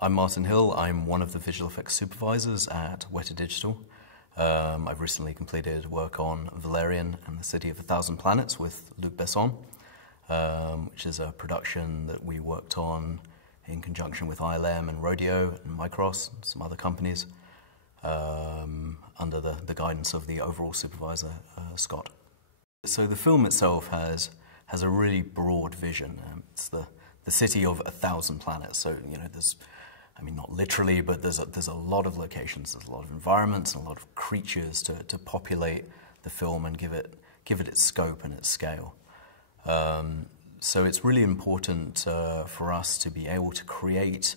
I'm Martin Hill. I'm one of the visual effects supervisors at Weta Digital. I've recently completed work on Valerian and the City of a Thousand Planets with Luc Besson, which is a production that we worked on in conjunction with ILM and Rodeo and Micros and some other companies under the guidance of the overall supervisor, Scott. So the film itself has a really broad vision. It's the city of 1,000 planets. So, you know, there's, I mean, not literally, but there's a lot of locations, there's a lot of environments, and a lot of creatures to populate the film and give it its scope and its scale. So it's really important for us to be able to create,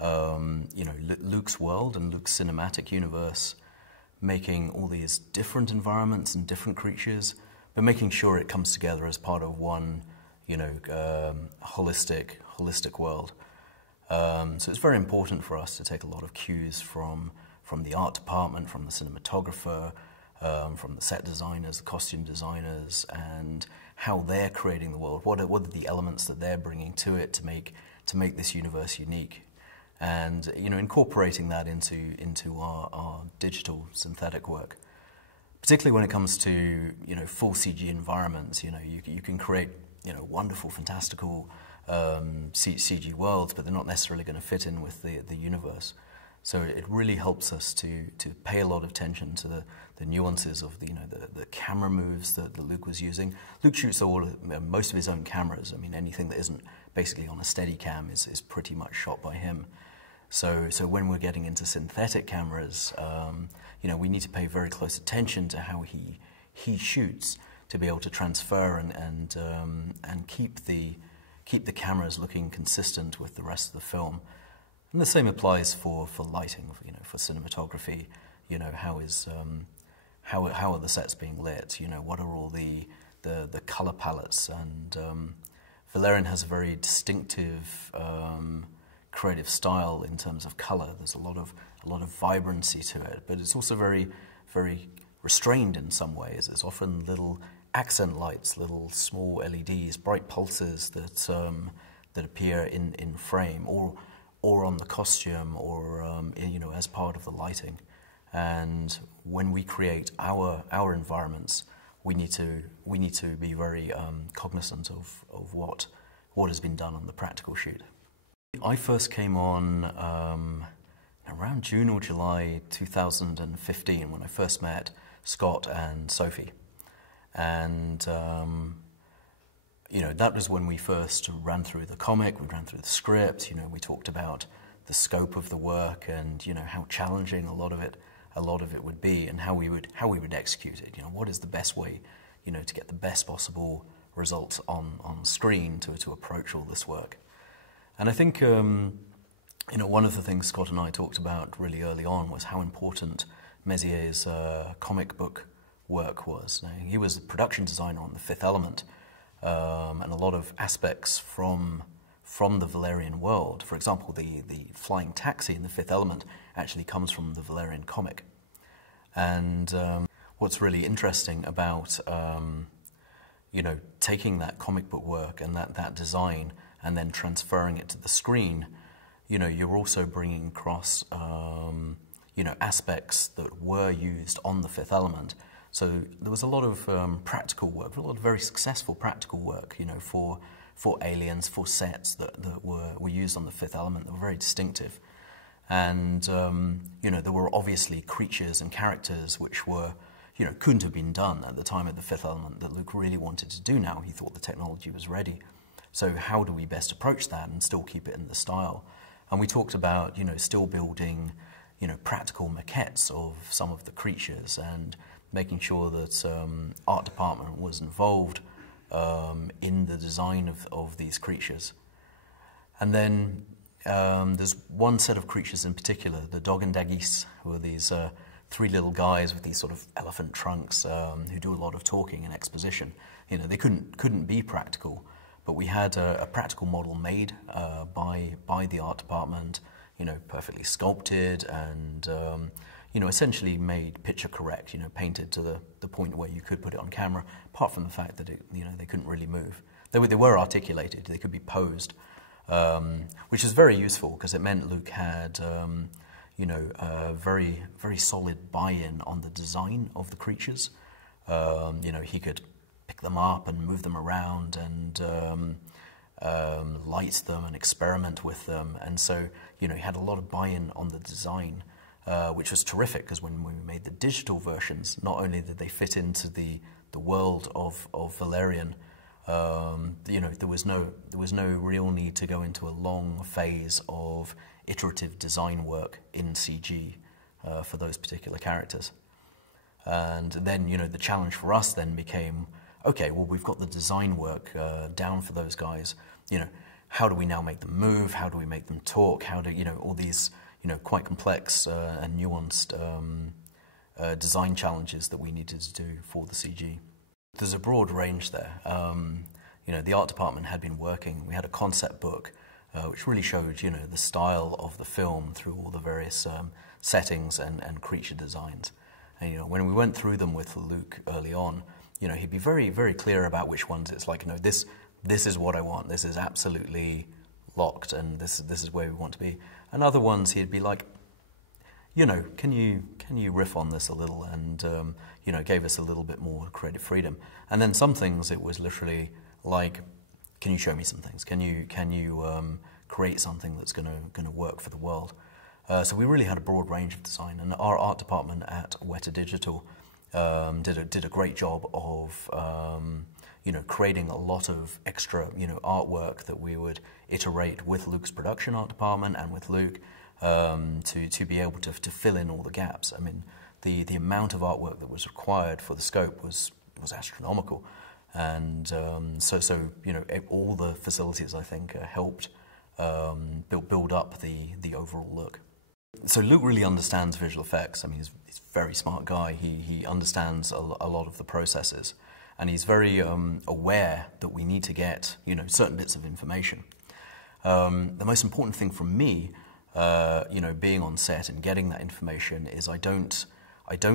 you know, Luc's world and Luc's cinematic universe, making all these different environments and different creatures, but making sure it comes together as part of one, you know, holistic world. So it's very important for us to take a lot of cues from the art department, from the cinematographer, from the set designers, the costume designers, and how they're creating the world. What are the elements that they're bringing to it to make this universe unique, and, you know, incorporating that into our digital synthetic work. Particularly when it comes to, you know, full CG environments. You know, you can create, you know, wonderful, fantastical CG worlds, but they're not necessarily going to fit in with the universe. So it really helps us to pay a lot of attention to the nuances of the camera moves that Luc was using. Luc shoots most of his own cameras. I mean, anything that isn't basically on a steady cam is pretty much shot by him. So when we're getting into synthetic cameras, you know, we need to pay very close attention to how he shoots to be able to transfer and keep the cameras looking consistent with the rest of the film. And the same applies for lighting, you know, for cinematography. You know, how are the sets being lit? You know, what are all the color palettes? And Valerian has a very distinctive creative style in terms of color. There's a lot of vibrancy to it, but it's also very, very restrained in some ways. There's often little accent lights, little small LEDs, bright pulses that appear in frame or on the costume, or you know, as part of the lighting. And when we create our environments, we need to be very cognizant of what has been done on the practical shoot. I first came on around June or July 2015 when I first met Scott and Sophie. And you know, that was when we first ran through the comic, we ran through the script. You know, we talked about the scope of the work and, you know, how challenging a lot of it would be, and how we would execute it. You know, what is the best way, you know, to get the best possible results on screen to approach all this work. And I think you know, one of the things Scott and I talked about really early on was how important Mézier's comic book work was. Now, he was the production designer on The Fifth Element, and a lot of aspects from the Valerian world. For example, the flying taxi in The Fifth Element actually comes from the Valerian comic. And what's really interesting about you know, taking that comic book work and that design and then transferring it to the screen, you know, you're also bringing across you know, aspects that were used on The Fifth Element. So there was a lot of practical work, a lot of very successful practical work, you know, for aliens, for sets that were used on The Fifth Element that were very distinctive. And you know, there were obviously creatures and characters which were, you know, couldn't have been done at the time of The Fifth Element that Luc really wanted to do now. He thought the technology was ready. So how do we best approach that and still keep it in the style? And we talked about, you know, still building, you know, practical maquettes of some of the creatures and making sure that art department was involved in the design of these creatures. And then there's one set of creatures in particular, the dog and Dagis, who are these three little guys with these sort of elephant trunks who do a lot of talking and exposition. You know, they couldn't be practical, but we had a practical model made by the art department, you know, perfectly sculpted and you know, essentially made picture correct, you know, painted to the point where you could put it on camera, apart from the fact that you know, they couldn't really move. They were articulated, they could be posed. which is very useful because it meant Luc had, you know, very, very solid buy-in on the design of the creatures. You know, he could pick them up and move them around and light them and experiment with them. And so, you know, he had a lot of buy-in on the design, which was terrific because when we made the digital versions, not only did they fit into the world of Valerian, you know, there was no real need to go into a long phase of iterative design work in CG for those particular characters. And then, you know, the challenge for us then became, okay, well, we've got the design work down for those guys. You know, how do we now make them move? How do we make them talk? How do, you know, all these, you know, quite complex and nuanced design challenges that we needed to do for the CG. There's a broad range there. You know, the art department had been working. We had a concept book which really showed, you know, the style of the film through all the various settings and creature designs. And, you know, when we went through them with Luc early on, you know, he'd be very, very clear about which ones it's like, you know, this is what I want. This is absolutely locked, and this is where we want to be. And other ones, he'd be like, you know, can you riff on this a little, and you know, gave us a little bit more creative freedom. And then some things, it was literally like, can you show me some things? Can you create something that's gonna work for the world? So we really had a broad range of design, and our art department at Weta Digital did a great job of you know, creating a lot of extra, you know, artwork that we would iterate with Luc's production art department and with Luc to be able to fill in all the gaps. I mean, the amount of artwork that was required for the scope was astronomical, and so you know, all the facilities, I think, helped build up the overall look. So Luc really understands visual effects. I mean, he's a very smart guy. He understands a lot of the processes, and he's very aware that we need to get, you know, certain bits of information. The most important thing for me, you know, being on set and getting that information is I don't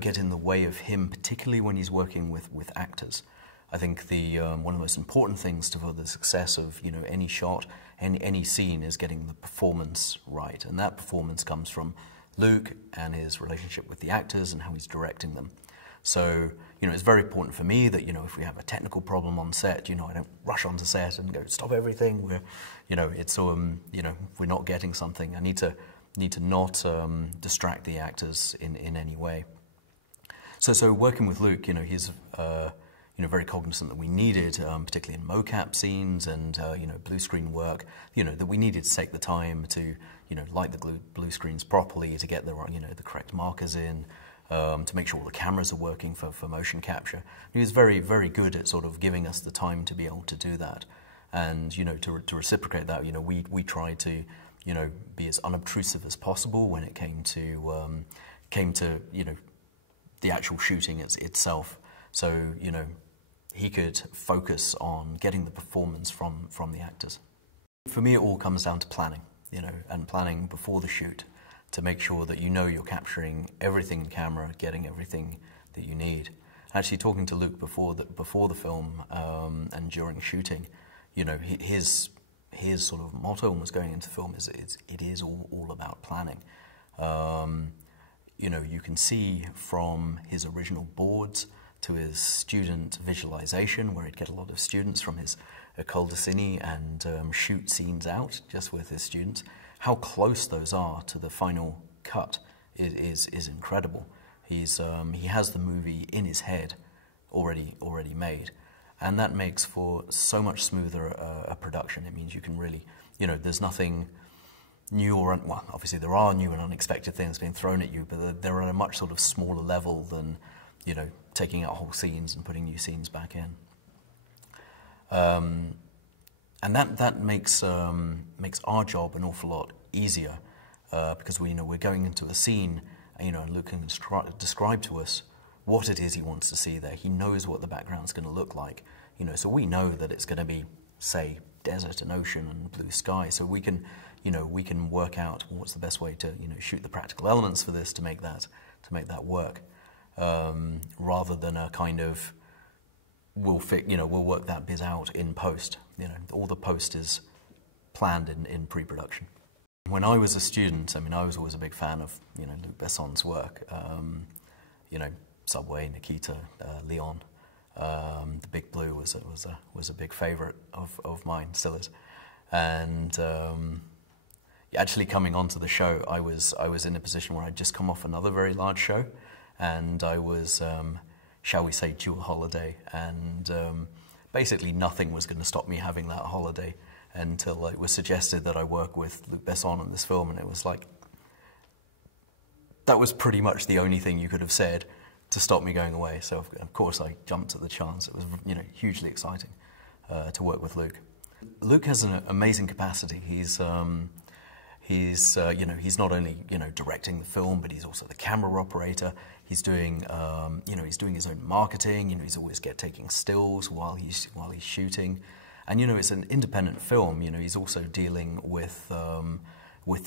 get in the way of him, particularly when he's working with actors. I think one of the most important things for the success of, you know, any shot, any scene, is getting the performance right, and that performance comes from Luc and his relationship with the actors and how he's directing them. So, you know, it's very important for me that, you know, if we have a technical problem on set, you know, I don't rush onto set and go, stop everything. You know, it's you know, if we're not getting something, I need to not distract the actors in any way. So working with Luc, you know, he's you know, very cognizant that we needed, particularly in mocap scenes and you know, blue screen work, you know, that we needed to take the time to, you know, light the blue screens properly, to get the, you know, the correct markers in, to make sure all the cameras are working for motion capture. And he was very, very good at sort of giving us the time to be able to do that. And, you know, to reciprocate that, you know, we tried to, you know, be as unobtrusive as possible when it came to you know, the actual shooting itself. So, you know, he could focus on getting the performance from the actors. For me, it all comes down to planning, you know, and planning before the shoot to make sure that you know you're capturing everything in camera, getting everything that you need. Actually, talking to Luc before the film and during shooting, you know, his sort of motto when was going into the film is it is all about planning. You know, you can see from his original boards to his student visualization, where he'd get a lot of students from his école de ciné and shoot scenes out just with his students. How close those are to the final cut is incredible. He has the movie in his head already made, and that makes for so much smoother a production. It means you can really, you know, there's nothing new or, well, obviously there are new and unexpected things being thrown at you, but they're at a much sort of smaller level than, you know, taking out whole scenes and putting new scenes back in. And that makes our job an awful lot easier because we're going into a scene, you know, and Luc can describe to us what it is he wants to see there. He knows what the background's going to look like, you know, so we know that it's going to be, say, desert and ocean and blue sky. So we can, you know, we can work out what's the best way to, you know, shoot the practical elements for this to make that work, rather than a kind of we'll work that bit out in post. You know, all the post is planned in pre-production. When I was a student, I mean, I was always a big fan of, you know, Luc Besson's work. You know, Subway, Nikita, Leon. The Big Blue was a big favourite of mine, still is. And actually coming onto the show, I was in a position where I'd just come off another very large show, and I was, shall we say, due a holiday, and basically nothing was going to stop me having that holiday until it was suggested that I work with Luc Besson on this film, and it was like, that was pretty much the only thing you could have said to stop me going away. So of course I jumped at the chance. It was, you know, hugely exciting to work with Luc. Luc has an amazing capacity. He's you know, he's not only, you know, directing the film, but he's also the camera operator. He's doing you know, he's doing his own marketing. You know, he's always taking stills while he's shooting. And, you know, it's an independent film. You know, he's also dealing with the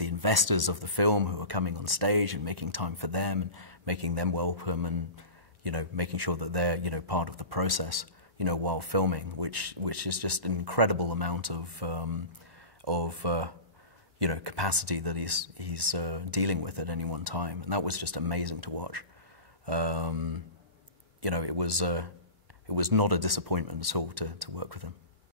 investors of the film who are coming on stage and making time for them and making them welcome, and, you know, making sure that they're, you know, part of the process, you know, while filming, which is just an incredible amount of you know, capacity that he's dealing with at any one time, and that was just amazing to watch. You know, it was not a disappointment at all to work with him.